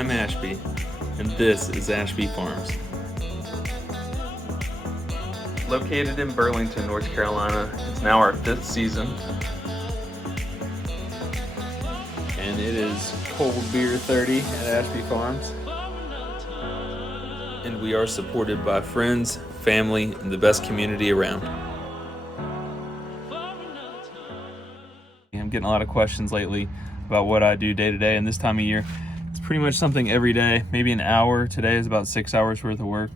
I'm Ashby, and this is Ashby Farms. Located in Burlington, North Carolina, it's now our 5th season. And it is cold beer 30 at Ashby Farms. And we are supported by friends, family, and the best community around. I'm getting a lot of questions lately about what I do day to day, and this time of year it's pretty much something every day, maybe an hour. Today is about 6 hours worth of work.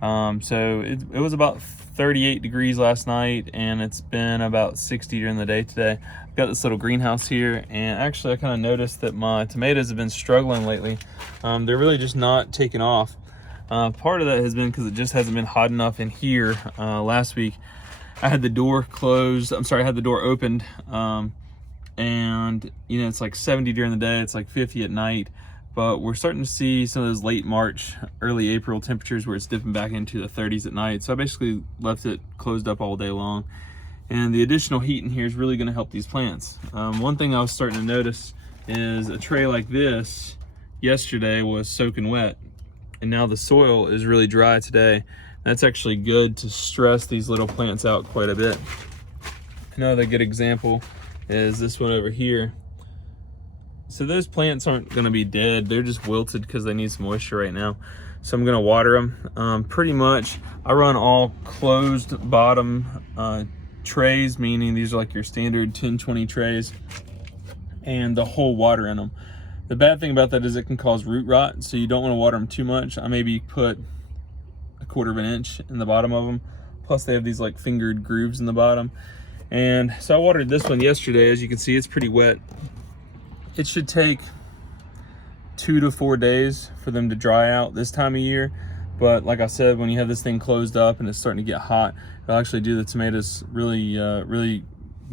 So it was about 38 degrees last night, and it's been about 60 during the day today. I've got this little greenhouse here, and actually I kind of noticed that my tomatoes have been struggling lately. They're really just not taking off. Part of that has been because it just hasn't been hot enough in here. Last week I had the door closed, I had the door opened, and you know, it's like 70 during the day, it's like 50 at night, but we're starting to see some of those late March, early April temperatures where it's dipping back into the 30s at night. So I basically left it closed up all day long, and the additional heat in here is really going to help these plants. One thing I was starting to notice is a tray like this yesterday was soaking wet, and now the soil is really dry today. That's actually good to stress these little plants out quite a bit. Another good example is this one over here. So those plants aren't going to be dead, they're just wilted because they need some moisture right now. So I'm going to water them. Pretty much I run all closed bottom trays, meaning these are like your standard 10-20 trays, and the whole water in them. The bad thing about that is it can cause root rot, so you don't want to water them too much. I maybe put 1/4 of an inch in the bottom of them, plus they have these like fingered grooves in the bottom. And so I watered this one yesterday. As you can see, it's pretty wet. It should take 2 to 4 days for them to dry out this time of year. But like I said, when you have this thing closed up and it's starting to get hot, it'll actually do the tomatoes really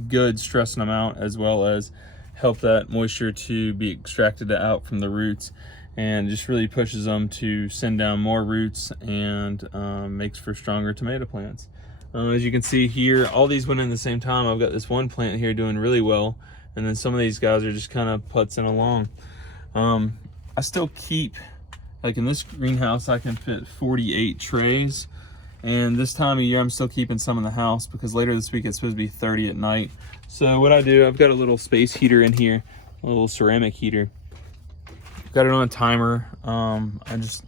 good, stressing them out, as well as help that moisture to be extracted out from the roots, and just really pushes them to send down more roots and makes for stronger tomato plants. As you can see here, all these went in the same time. I've got this one plant here doing really well, and then some of these guys are just kind of putzing along. I still keep, like in this greenhouse, I can fit 48 trays. And this time of year, I'm still keeping some in the house because later this week it's supposed to be 30 at night. So what I do, I've got a little space heater in here, a little ceramic heater. I've got it on a timer.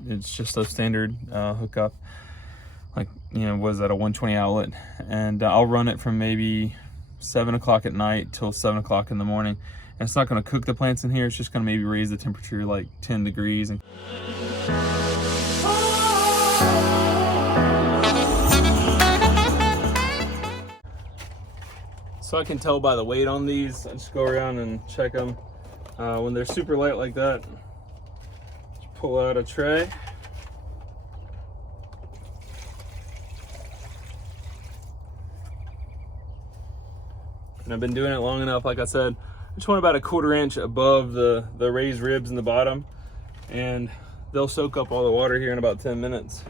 It's just a standard hookup. Like, you know, was that a 120 outlet? And I'll run it from maybe 7 o'clock at night till 7 o'clock in the morning. And it's not going to cook the plants in here. It's just going to maybe raise the temperature like 10 degrees. And so I can tell by the weight on these. I just go around and check them. When they're super light like that, just pull out a tray. And I've been doing it long enough, like I said, I just want about 1/4 inch above the raised ribs in the bottom, and they'll soak up all the water here in about 10 minutes.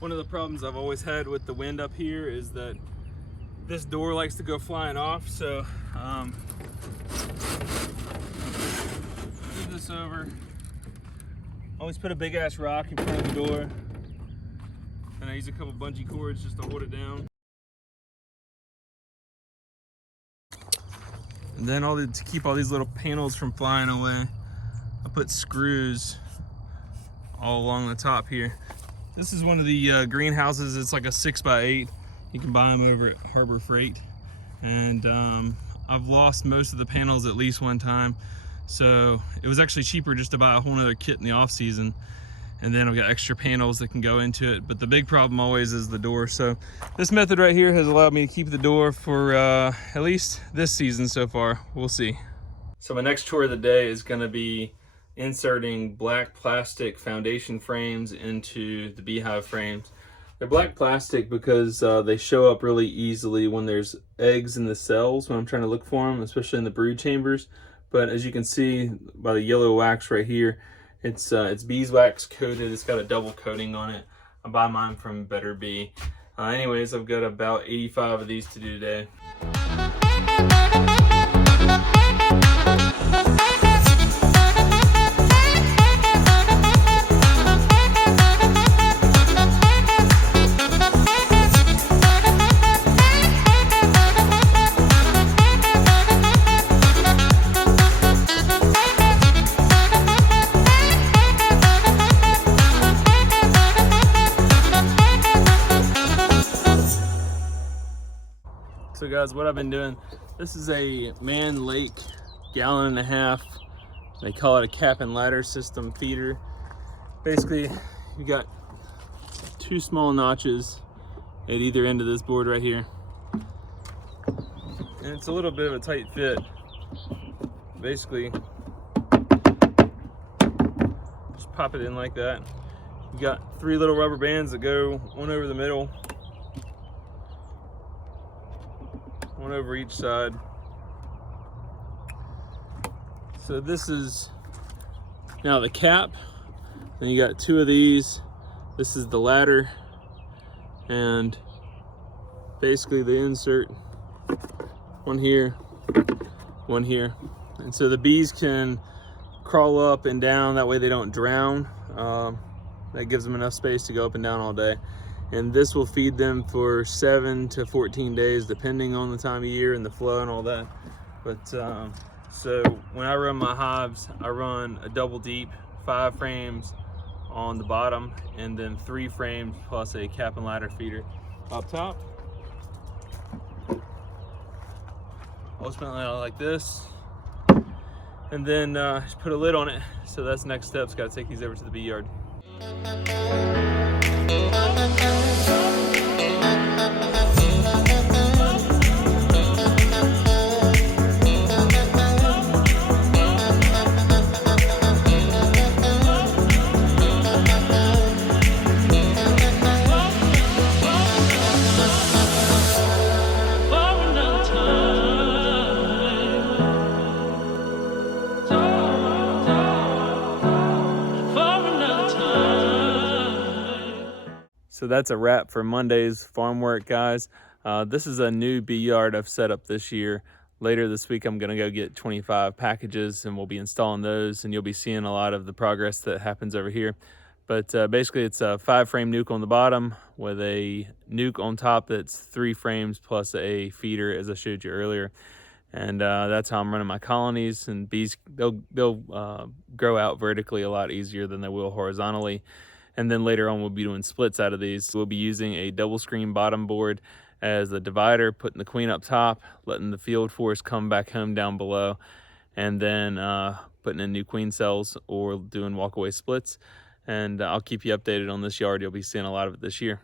One of the problems I've always had with the wind up here is that this door likes to go flying off, so move this over. Always put a big ass rock in front of the door, and I use a couple bungee cords just to hold it down. And then to keep all these little panels from flying away, I put screws all along the top here. This is one of the greenhouses. It's like a 6x8. You can buy them over at Harbor Freight, and I've lost most of the panels at least one time, so it was actually cheaper just to buy a whole nother kit in the off season, and then I've got extra panels that can go into it. But the big problem always is the door. So this method right here has allowed me to keep the door for at least this season so far. We'll see. So my next chore of the day is going to be inserting black plastic foundation frames into the beehive frames. They're black plastic because they show up really easily when there's eggs in the cells when I'm trying to look for them, especially in the brood chambers. But as you can see by the yellow wax right here, it's beeswax coated. It's got a double coating on it. I buy mine from Better Bee. Anyways, I've got about 85 of these to do today. So guys, what I've been doing, this is a Man Lake 1.5 gallon. They call it a cap and ladder system feeder. Basically, you got 2 small notches at either end of this board right here. And it's a little bit of a tight fit. Basically, just pop it in like that. You got 3 little rubber bands that go one over the middle, one over each side. So this is now the cap. Then you got 2 of these. This is the ladder, and basically the insert, one here, one here. And so the bees can crawl up and down, that way they don't drown. That gives them enough space to go up and down all day. And this will feed them for 7 to 14 days, depending on the time of year and the flow and all that. But so when I run my hives, I run a double deep, 5 frames on the bottom, and then 3 frames plus a cap and ladder feeder up top. Ultimately, I like this. And then just put a lid on it. So that's the next steps. Got to take these over to the bee yard. So that's a wrap for Monday's farm work, guys. This is a new bee yard I've set up this year. Later this week, I'm gonna go get 25 packages and we'll be installing those, and you'll be seeing a lot of the progress that happens over here. But basically it's a 5-frame nuke on the bottom with a nuke on top that's 3 frames plus a feeder, as I showed you earlier. And that's how I'm running my colonies. And bees, they'll grow out vertically a lot easier than they will horizontally. And then later on, we'll be doing splits out of these. We'll be using a double screen bottom board as the divider, putting the queen up top, letting the field force come back home down below, and then putting in new queen cells or doing walkaway splits. And I'll keep you updated on this yard. You'll be seeing a lot of it this year.